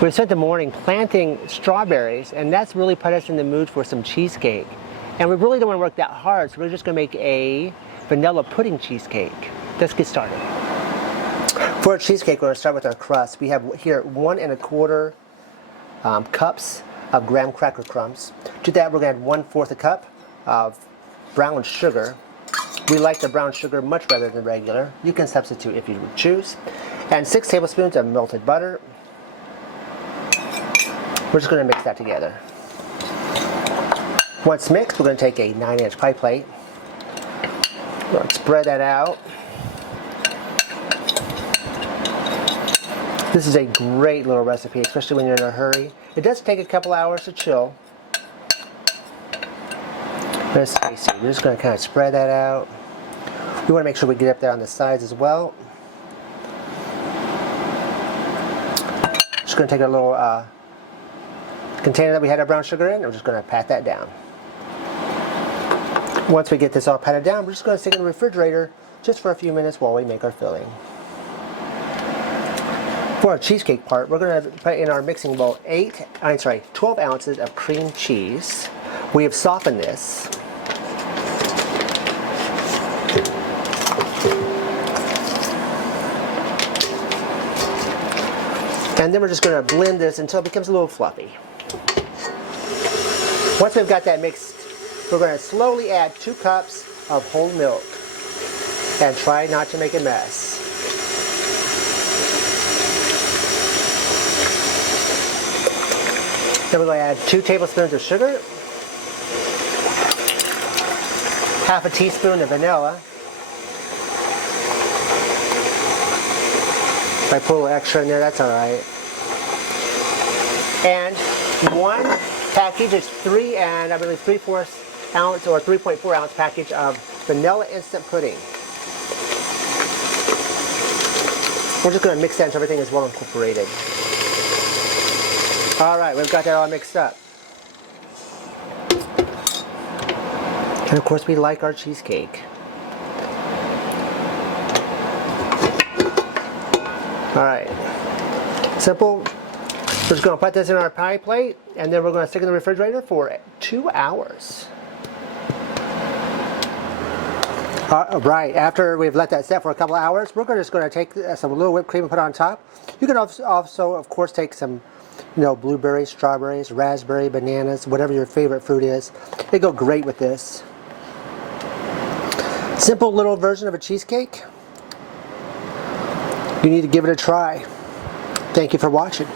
We spent the morning planting strawberries, and that's really put us in the mood for some cheesecake. And we really don't want to work that hard, so we're just going to make a vanilla pudding cheesecake. Let's get started. For a cheesecake, we're going to start with our crust. We have here 1 1/4 cups of graham cracker crumbs. To that, we're going to add 1/4 cup of brown sugar. We like the brown sugar much better than regular. You can substitute if you would choose. And 6 tablespoons of melted butter. We're just going to mix that together. Once mixed, we're going to take a 9-inch pie plate. We're going to spread that out. This is a great little recipe, especially when you're in a hurry. It does take a couple hours to chill. Let's see, we're just going to kind of spread that out. We want to make sure we get up there on the sides as well. Just going to take a little container that we had our brown sugar in, and we're just going to pat that down. Once we get this all patted down, we're just going to stick it in the refrigerator just for a few minutes while we make our filling. For our cheesecake part, we're going to put in our mixing bowl 12 ounces of cream cheese. We have softened this. And then we're just going to blend this until it becomes a little fluffy. Once we've got that mixed, we're going to slowly add 2 cups of whole milk and try not to make a mess. Then we're going to add 2 tablespoons of sugar, half a teaspoon of vanilla. If I put a little extra in there, that's all right. And 1 package is 3/4 ounce or 3.4 ounce package of vanilla instant pudding. We're just going to mix that until everything is well incorporated. All right, we've got that all mixed up. And of course, we like our cheesecake. All right, simple. We're just going to put this in our pie plate, and then we're going to stick it in the refrigerator for 2 hours. Right, after we've let that set for a couple of hours, we're just going to take some little whipped cream and put it on top. You can also, of course, take some, blueberries, strawberries, raspberry, bananas, whatever your favorite fruit is. They go great with this. Simple little version of a cheesecake. You need to give it a try. Thank you for watching.